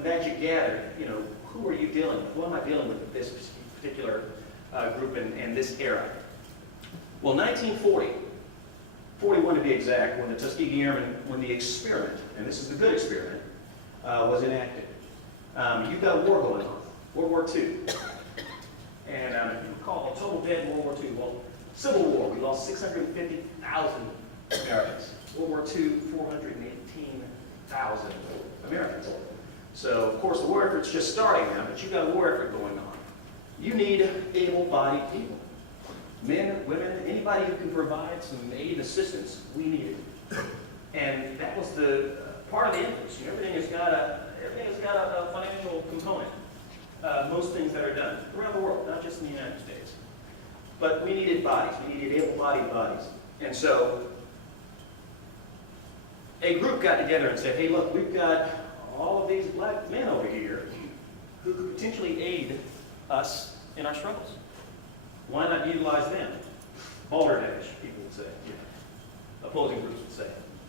from that you gather, who are you dealing with? Who am I dealing with this particular group in this era? Well, 1940, 41 to be exact, when the Tuskegee Airmen, when the experiment, and this is the good experiment, was enacted. You've got a war going on, World War II. And if you recall, total dead in World War II. Well, Civil War, we lost 650,000 Americans. World War II, 418,000 Americans. So, of course, the war effort's just starting now, but you've got a war effort going on. You need able-bodied people. Men, women, anybody who can provide some aid and assistance, we need it. And that was the part of the emphasis. Everything has got a financial component. Most things that are done around the world, not just in the United States. But we needed bodies. We needed able-bodied bodies. And so a group got together and said, hey, look, we've got all of these black men over here who could potentially aid us in our struggles. Why not utilize them? Balderdash, people would say. Opposing groups would say.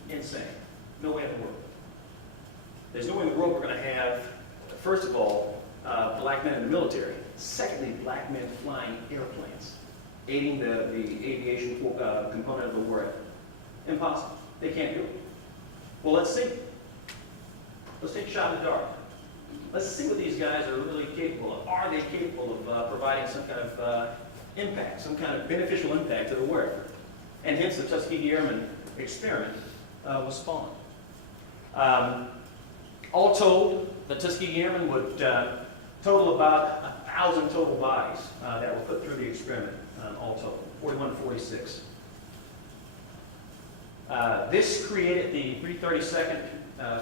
Insane. No way in the world. There's no way in the world we're going to have, first of all, black men in the military. Secondly, black men flying airplanes, aiding the aviation component of the war effort. Impossible. They can't do it. Well, let's see. Let's take a shot in the dark. Let's see what these guys are really capable of. Are they capable of providing some kind of impact, some kind of beneficial impact to the war effort? And hence the Tuskegee Airmen experiment was spawned. All told, the Tuskegee Airmen would total about 1,000 total bodies that were put through the experiment, all told, 41 to 46. This created the 332nd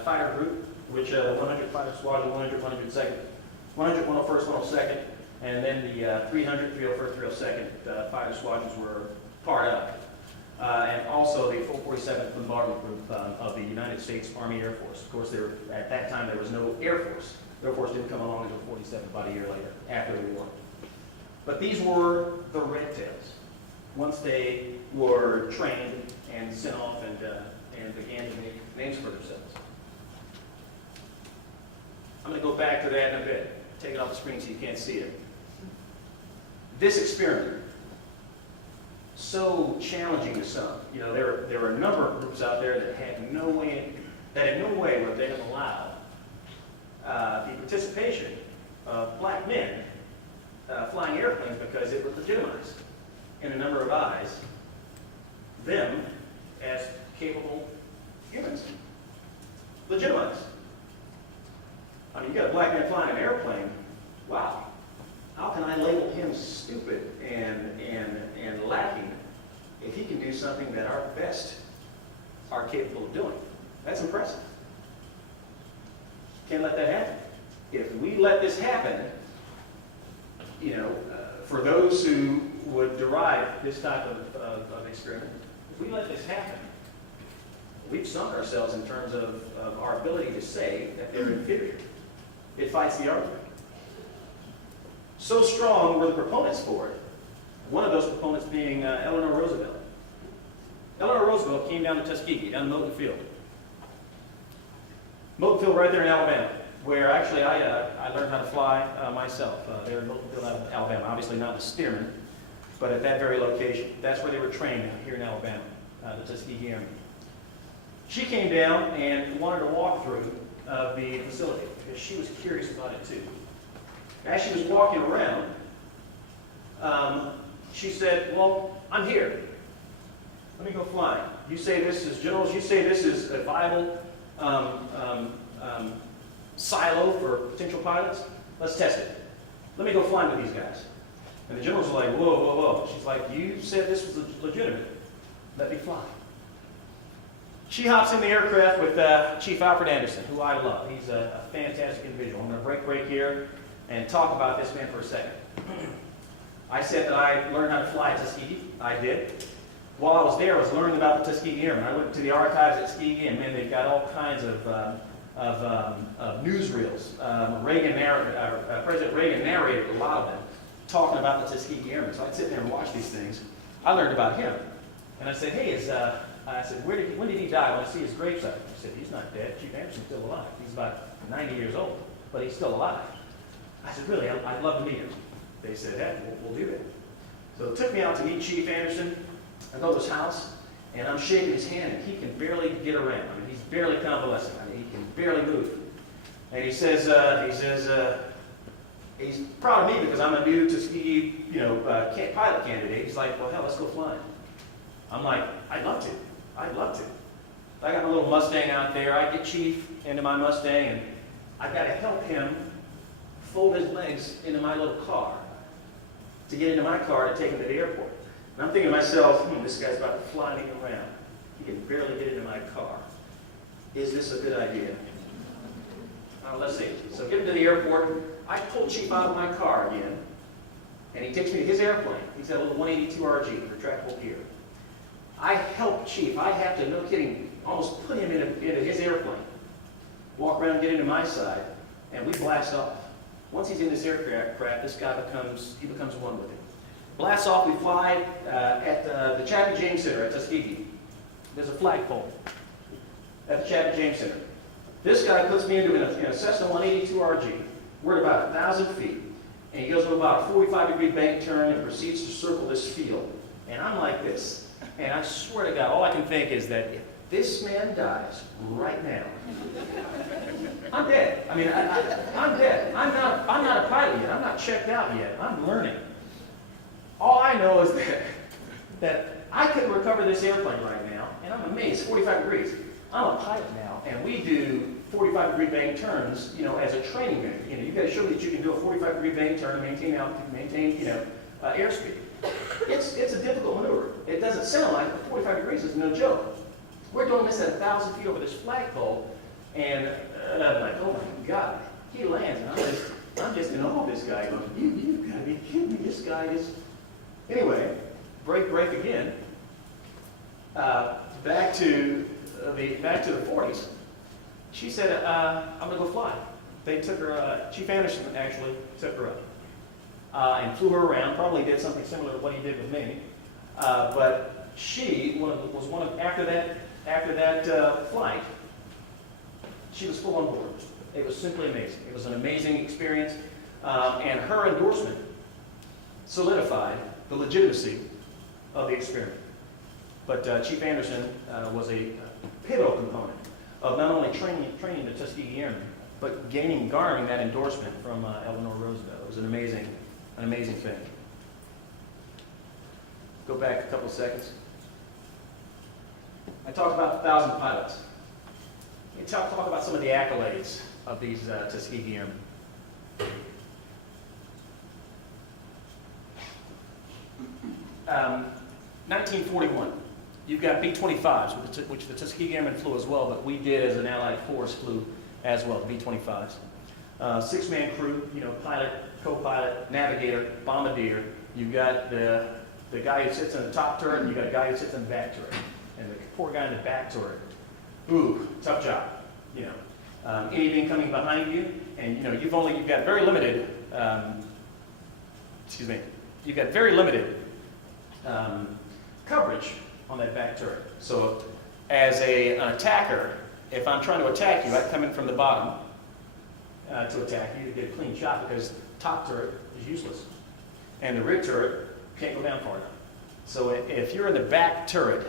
Fighter Group, which the 100 Fighter Squadron, 100, 102nd, 100, 101st, 102nd, and then the 300, 301st, 302nd Fighter Squadrons were part of. And also the full 47th Bombardment Group of the United States Army Air Force. Of course, at that time there was no Air Force. The Air Force didn't come along until 47, about a year later, after the war. But these were the Red Tails. Once they were trained and sent off and began to make names for themselves. I'm going to go back to that in a bit. Take it off the screen so you can't see it. This experiment, so challenging to some. There were a number of groups out there that had in no way would they have allowed the participation of black men flying airplanes because it would legitimize, in a number of eyes, them as capable humans. Legitimize. I mean, you got a black man flying an airplane. Wow. How can I label him stupid and lacking if he can do something that our best are capable of doing? That's impressive. Can't let that happen. If we let this happen, for those who would derive this type of experiment, if we let this happen, we've sunk ourselves in terms of our ability to say that they're inferior. It fights the argument. So strong were the proponents for it. One of those proponents being Eleanor Roosevelt. Eleanor Roosevelt came down to Tuskegee, down to Moton Field. Moton Field right there in Alabama, where actually I learned how to fly myself. There in Moton Field, Alabama. Obviously not the Stearman, but at that very location. That's where they were trained here in Alabama, the Tuskegee Airmen. She came down and wanted a walkthrough of the facility because she was curious about it too. As she was walking around, she said, well, I'm here. Let me go flying. You say this is, generals, you say this is a viable silo for potential pilots? Let's test it. Let me go flying with these guys. And the generals are like, whoa, whoa, whoa. She's like, you said this was legitimate. Let me fly. She hops in the aircraft with Chief Alfred Anderson, who I love. He's a fantastic individual. I'm going to break here and talk about this man for a second. I said that I learned how to fly at Tuskegee. I did. While I was there, I was learning about the Tuskegee Airmen. I went to the archives at Tuskegee, and man, they've got all kinds of newsreels. President Reagan narrated a lot of them, talking about the Tuskegee Airmen. So I'd sit there and watch these things. I learned about him. And I said, hey, I said, when did he die? I want to see his gravesite. He said, he's not dead. Chief Anderson's still alive. He's about 90 years old. but he's still alive. I said, really? I'd love to meet him. They said, heck, we'll do that. So it took me out to meet Chief Anderson. I go to his house, and I'm shaking his hand, and he can barely get around. I mean, he's barely convalescing. I mean, he can barely move. And he says, he's proud of me because I'm a new Tuskegee, pilot candidate. He's like, well, hell, let's go flying. I'm like, I'd love to. I'd love to. I got my little Mustang out there. I get Chief into my Mustang, and I've got to help him fold his legs into my little car to get into my car to take him to the airport. And I'm thinking to myself, this guy's about to fly me around. He can barely get into my car. Is this a good idea? Let's see. So get him to the airport. I pull Chief out of my car again, and he takes me to his airplane. He's got a little 182 RG, retractable gear. I help Chief. I have to, no kidding, almost put him into his airplane, walk around, get into my side, and we blast off. Once he's in this aircraft, this guy becomes one with it. Blast off, we fly at the Chadwick James Center at Tuskegee. There's a flagpole at the Chadwick James Center. This guy puts me into a Cessna 182 RG. We're at about 1,000 feet. And he goes to about a 45-degree bank turn and proceeds to circle this field. And I'm like this. And I swear to God, all I can think is that if this man dies right now, I'm dead. I mean, I'm dead. I'm not a pilot yet. I'm not checked out yet. I'm learning. All I know is that I could recover this airplane right now, and I'm amazed. 45 degrees. I'm a pilot now, and we do 45-degree bank turns, as a training maneuver. You've got to show me that you can do a 45-degree bank turn and maintain airspeed. It's a difficult maneuver. It doesn't sound like it, but 45 degrees is no joke. We're doing this at 1,000 feet over this flagpole, and I'm like, oh my God, he lands, and I'm just in awe of this guy. Going, you've got to be kidding me. This guy is. Anyway, break again. Back to the 40s. She said, I'm going to go fly. They took her, Chief Anderson actually took her up and flew her around, probably did something similar to what he did with me. But she was one of, after that flight, she was full on board. It was simply amazing. It was an amazing experience. And her endorsement solidified the legitimacy of the experiment. But Chief Anderson was a pivotal component of not only training the Tuskegee Airmen, but garnering that endorsement from Eleanor Roosevelt. It was an amazing thing. Go back a couple of seconds. I talked about 1,000 pilots. Let me talk about some of the accolades of these Tuskegee Airmen. 1941, you've got B-25s, which the Tuskegee Airmen flew as well, but we did as an Allied force flew as well, B-25s. Six-man crew, pilot, co-pilot, navigator, bombardier. You've got the guy who sits in the top turret, and you've got a guy who sits in the back turret. And the poor guy in the back turret, ooh, tough job. Anything coming behind you, and you've got very limited. You've got very limited coverage on that back turret. So, as an attacker, if I'm trying to attack you, I come in from the bottom to attack you to get a clean shot because top turret is useless, and the rear turret can't go down far enough. So if you're in the back turret,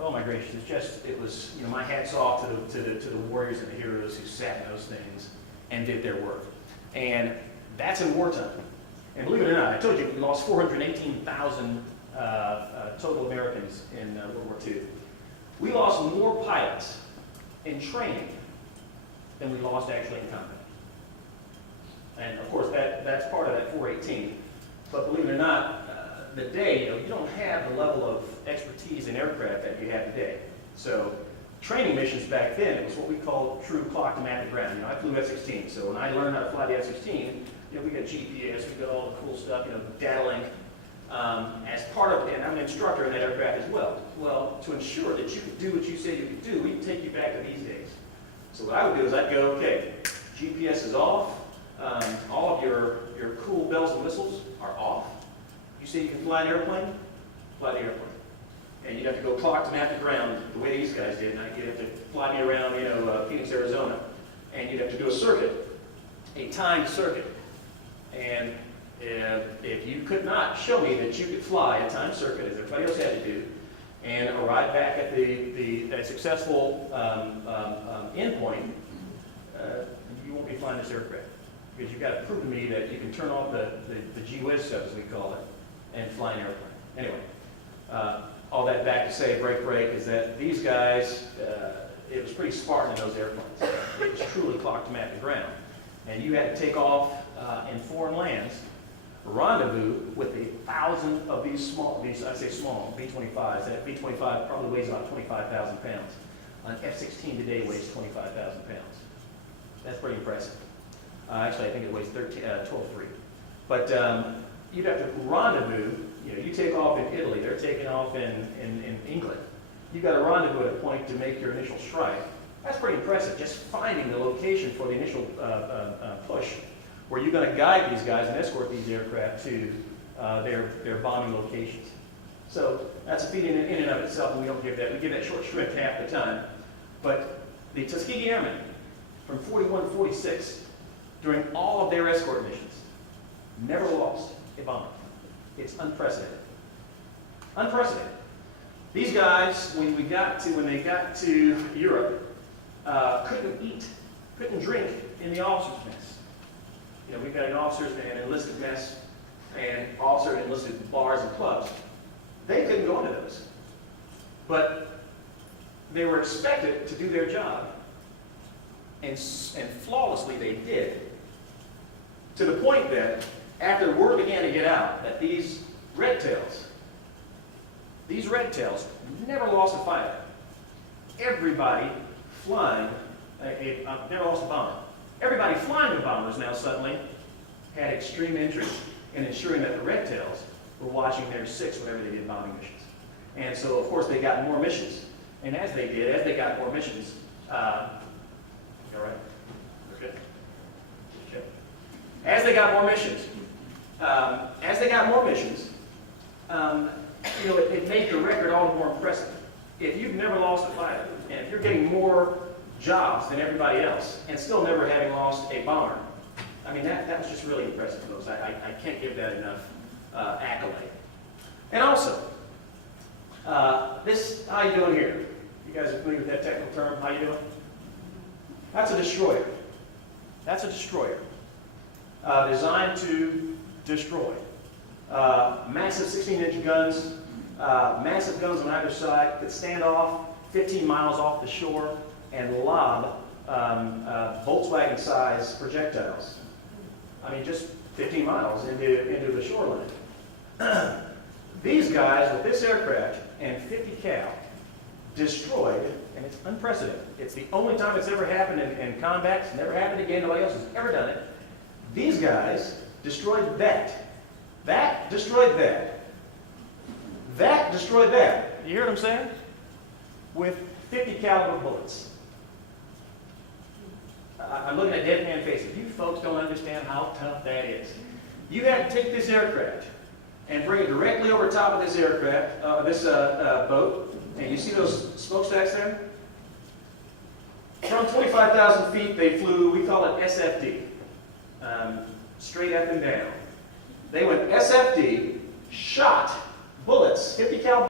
oh my gracious, it was my hat's off to the warriors and the heroes who sat in those things and did their work, and that's in wartime. And believe it or not, I told you we lost 418,000 total Americans in World War II. We lost more pilots in training than we lost actually in combat. And of course, that's part of that 418. But believe it or not, the day, you don't have the level of expertise in aircraft that you have today. So training missions back then, it was what we called true clock to map the ground. I flew F-16, so when I learned how to fly the F-16, we got GPS, we got all the cool stuff, data link. As part of, and I'm an instructor in that aircraft as well. Well, to ensure that you could do what you said you could do, we'd take you back to these days. So what I would do is I'd go, okay, GPS is off, all of your cool bells and whistles are off. You say you can fly an airplane? Fly the airplane. And you'd have to go clock to map the ground the way these guys did. And you'd have to fly me around, Phoenix, Arizona, and you'd have to do a circuit a timed circuit. And if you could not show me that you could fly a timed circuit, as everybody else had to do, and arrive back at that successful endpoint, you won't be flying this aircraft. Because you've got to prove to me that you can turn off the G-Whiz stuff, as we call it, and fly an airplane. Anyway, all that back to say, break, is that these guys, it was pretty Spartan in those airplanes. It was truly clocked them at the ground. And you had to take off in foreign lands, rendezvous with 1,000 of these small, I say small, B-25s. That B-25 probably weighs about 25,000 pounds. An F-16 today weighs 25,000 pounds. That's pretty impressive. Actually, I think it weighs 12.3. But you'd have to rendezvous. You know, you take off in Italy, they're taking off in England. You've got to rendezvous at a point to make your initial strike. That's pretty impressive, just finding the location for the initial push, where you're going to guide these guys and escort these aircraft to their bombing locations. So that's a feat in and of itself, and we don't give that. We give that short shrift half the time. But the Tuskegee Airmen, from 41 to 46, during all of their escort missions, never lost a bomber. It's unprecedented. Unprecedented. These guys, when they got to Europe, couldn't eat, couldn't drink in the officers' mess. You know, we've got an officers and an enlisted mess, and officer and enlisted bars and clubs. They couldn't go into those. But they were expected to do their job. And flawlessly they did. To the point that after the word began to get out that these red tails never lost a fighter. Everybody flying, never lost a bomber. Everybody flying the bombers now suddenly had extreme interest in ensuring that the red tails were watching their six whenever they did bombing missions. And so, of course, they got more missions. And as they got more missions, you all right? Okay. Okay. As they got more missions, you know, it made the record all the more impressive. If you've never lost a fighter, and if you're getting more jobs than everybody else, and still never having lost a bomber, I mean, that was just really impressive, folks. I can't give that enough accolade. And also, this, how you doing here? You guys are familiar with that technical term, how you doing? That's a destroyer. That's a destroyer. Designed to destroy. Massive 16-inch guns, massive guns on either side that stand off 15 miles off the shore and lob Volkswagen size projectiles. I mean, just 15 miles into the shoreline. These guys with this aircraft and 50 cal destroyed, and it's unprecedented. It's the only time it's ever happened in combat. It's never happened again. Nobody else has ever done it. These guys destroyed that. That destroyed that. That destroyed that. You hear what I'm saying? With 50 caliber bullets. I'm looking at deadpan faces. You folks don't understand how tough that is. You had to take this aircraft and bring it directly over top of this aircraft, boat, and you see those smokestacks there? From 25,000 feet, they flew, we call it SFD, straight up and down. They went SFD, shot bullets, 50 cal